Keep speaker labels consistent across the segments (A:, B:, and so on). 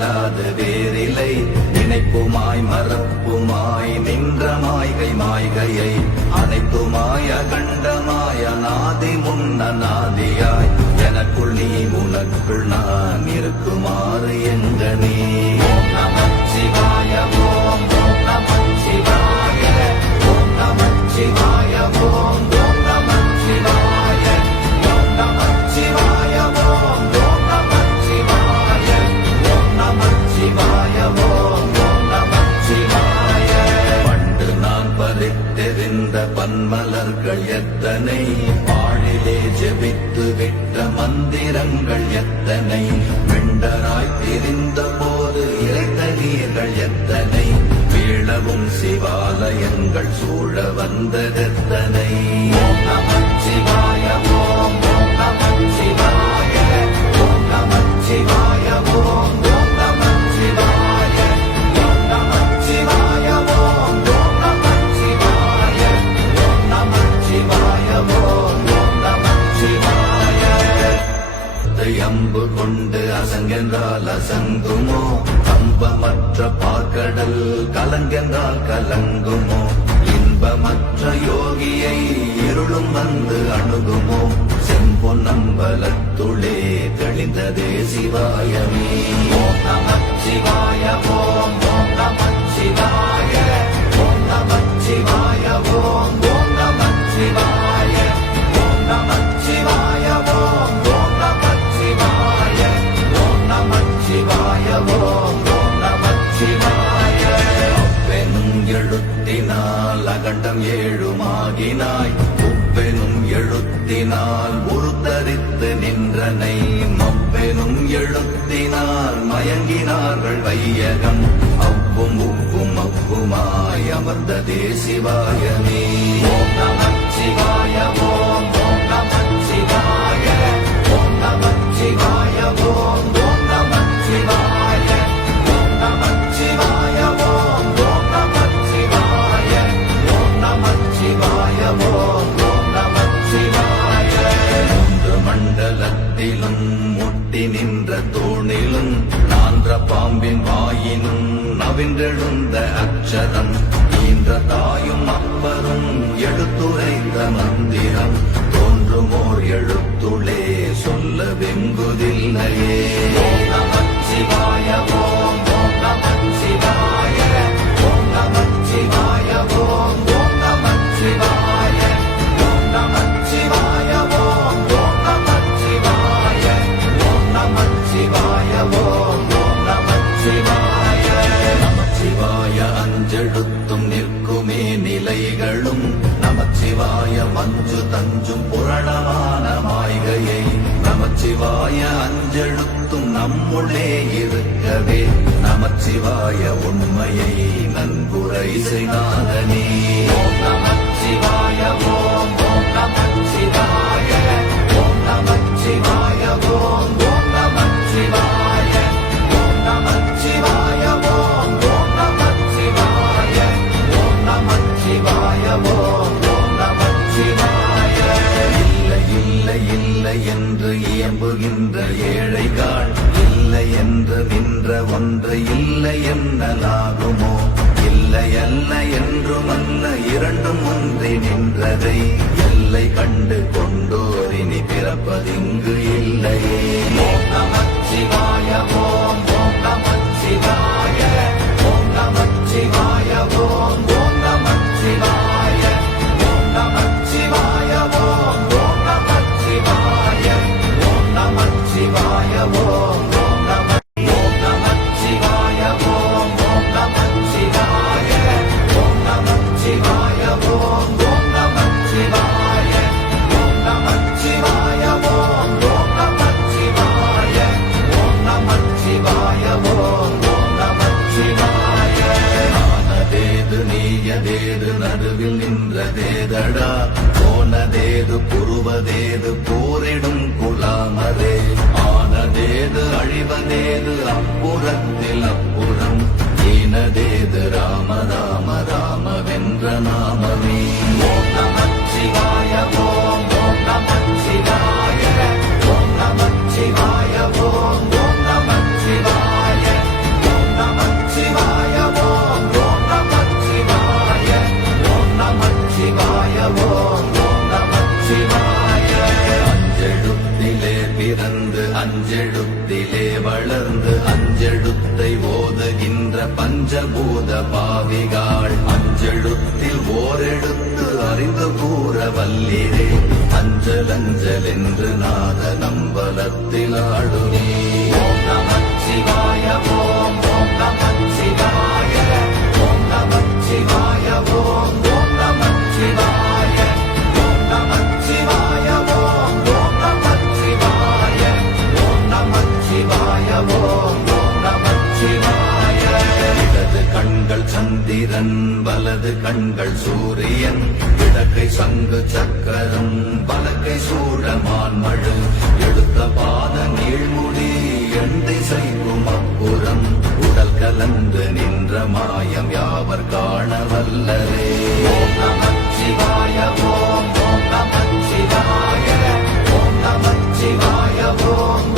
A: അല്ലാതെ மந்திரங்கள் எத்தனை? வெண்டராய் தெரிந்த போது இறைத்த நீர்கள் எத்தனை? வீழவும் சிவாலயங்கள் சூழ வந்ததெத்தனை
B: சிவாய ஓம்
A: நமச்சிவாய கலங்கென்றால் அசங்குமோ? அம்பமற்ற பார்க்கடல் கலங்கென்றால் கலங்குமோ? இன்பமற்ற யோகியை இருளும் வந்து அணுகுமோ? ധ്രുവയകം ഔവും ഉപ്പും ഔവുമായമർദ്ദേ ശിവായമേ நமசிவாய உண்மையை நன்குரை
B: செய்தான்
A: ஆனதேது புருவதேது போரிடும் குலாமரே? ஆனதேது அழிவதேது அப்புறத்தில் அப்புறம். ஈனதேது ராம ராம ராம நாமமே. அஞ்சல் என்று நாதனா சந்திரன் வலது கண்கள் சூரியன் இடக்கை சங்கு சக்கரம் வலக்கை சூழமான் மழு எடுத்த பாத நீழ்முடி எந்தை செய்யும் அப்புறம் உடல் கலந்து நின்ற மாயம் யாவர் காண வல்லரே
B: சிவாய ஓம் நமச்சிவாய ஓம் நமச்சிவாய ஓம்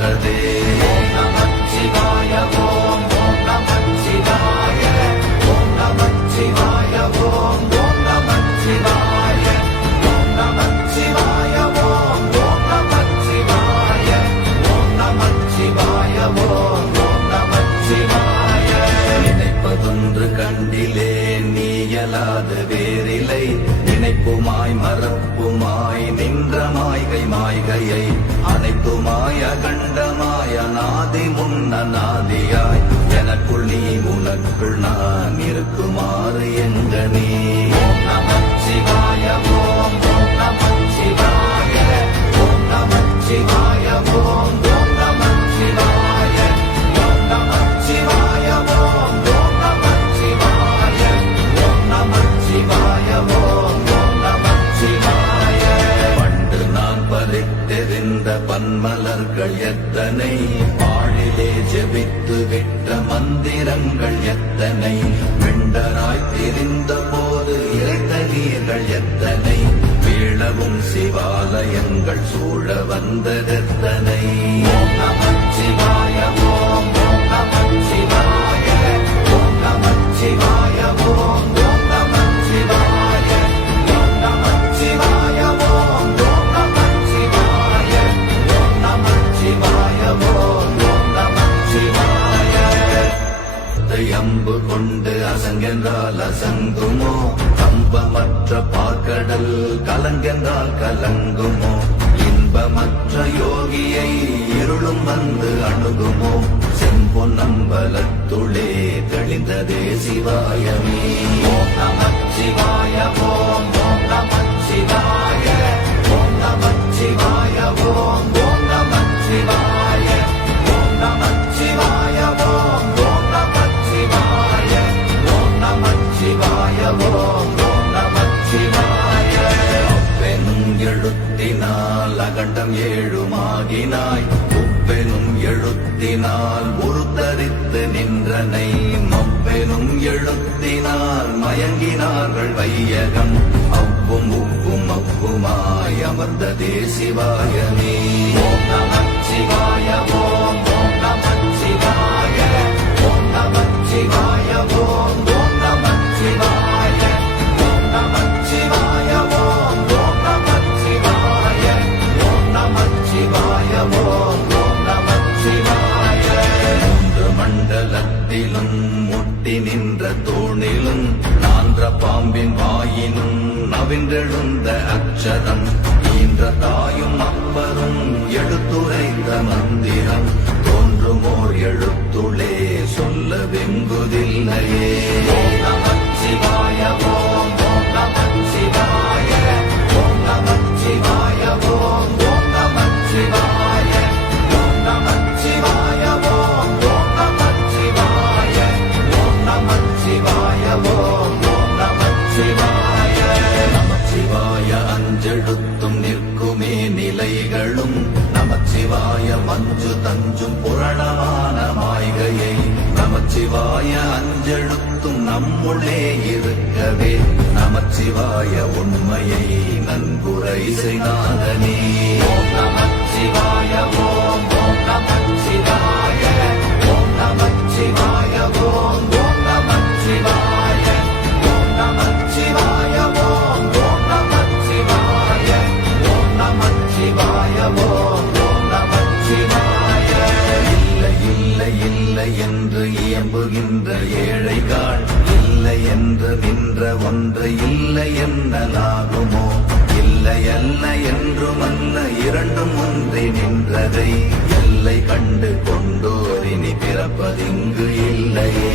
A: আপনাদের அண்ணனாதியாய் எனக்குள் நீ உனக்குள் நான் இருக்குமாறு எங்க நீ. சிவாயமோ தங்கள் சூழ வந்ததெத்தனை.
B: சிவாய ஓம் ஓம் நம சிவாய ஓம் நம சிவாய ஓம் ஓம் நம சிவாய ஓம் நம சிவாய ஓம் ஓம் நம சிவாய ஓம் நம சிவாய ஓம் ஓம் நம சிவாய
A: பெருங்கெழுத்தினால் அகண்டம் ஏழுமாகினாய். பெரும் எழுத்தினால் உருத்தரித்து நின்றனை. செழுத்தினால் வையகம். அவ்வும் உவ்வும் அவ்வுமாய் அமர்ந்ததே சிவாயமே.
B: சிவாய
A: ஓ பாம்பின் வாயினும் நவின்றெழுந்த அக்ஷரம் ஈன்ற தாயும் அப்பரும் எடுத்துரைந்த மந்திரம். தோன்றுமோர் எழுத்துளே சொல்ல வெங்குதில்லையே
B: ஓம்
A: நம்முள்ளே இருக்கவே நமச்சிவாய உண்மையை நன்குரை செய்தாதனே.
B: நமச்சிவாய ஓம் ஓம் நமச்சிவாய ஓம் நமச்சிவாய ஓம் ஓம் நமச்சிவாய ஓம் ஓம் ஓம் ஓம் ஓம் ஓம்
A: இல்லை இல்லை இல்லை என்று இயம்புகின்ற ஏழைகள் இல்லை என்று நின்ற ஒன்று இல்லை என்னலாகுமோ? இல்லை அல்ல என்றும் அல்ல இரண்டும் ஒன்றி நின்றதை எல்லை கண்டு கொண்டோரினி பிறப்பதிங்கு இல்லையே.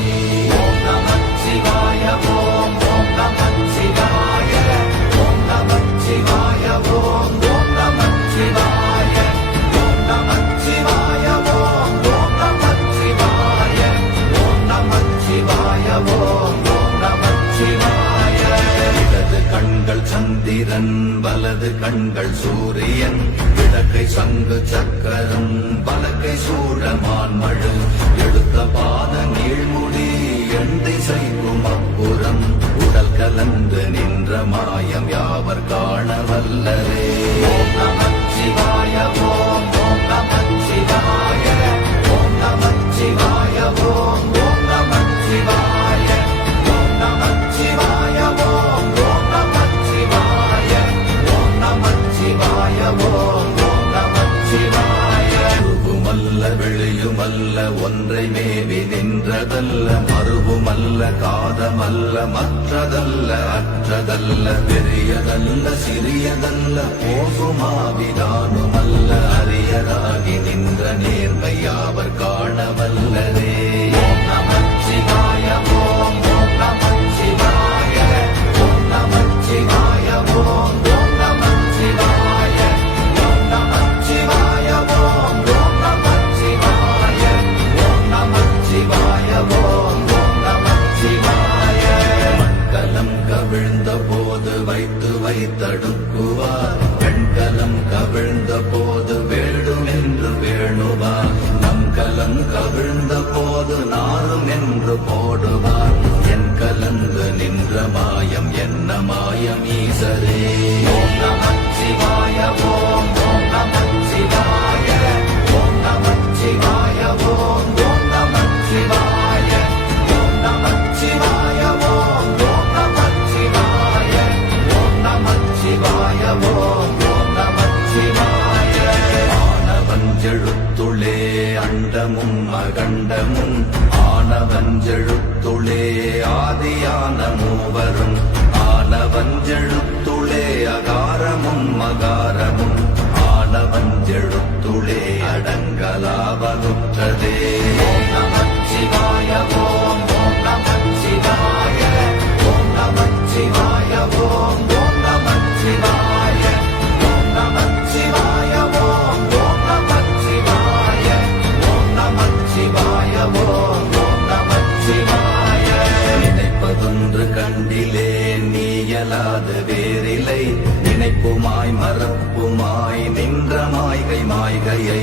A: கண்கள் சூரியன் இடக்கை சங்கு சக்கரம் வலக்கை சூழமான் மழு. எடுத்த பாத நீழ்முடி எந்தை செய்யும் அப்புறம். உடல் கலந்து நின்ற மாயம் யாவர் காண வல்லரே
B: ஓம்
A: நின்றதல்ல மறுவுமல்ல காதமல்ல மற்றதல்ல அற்றதல்ல பெரியதல்ல சிறியதல்ல போகுமாவிதானுமல்ல அரியதாகி நின்ற
B: நேர்மையாவர் காணவர்
A: எழுத்துளே அண்டமும் அகண்டமும் அது வேறில்லை. நினைப்புமாய் மறப்புமாய் நின்ற மாய்கை மாய்கையை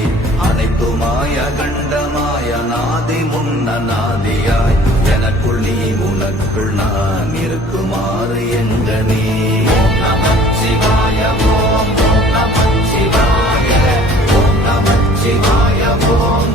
A: அனைத்துமாய் அகண்டமாய் அநாதி முன்னநாதியாய் எனக்குள் நீ உனக்குள் நான் இருக்குமாறு என்ற நீ.
B: சிவாய ஓம் நமச்சிவாய ஓம் நமச்சிவாய ஓம்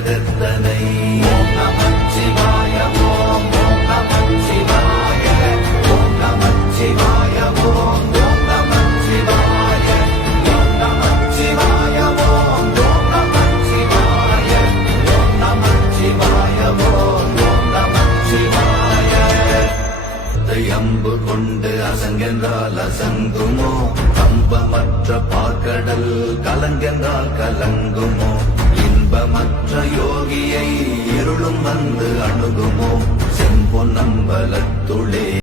A: கண்டால் கலங்குமோ? இன்பமற்ற யோகியை இருளும் வந்து அணுகுமோ? செம்பொன் நம்பலத்துளே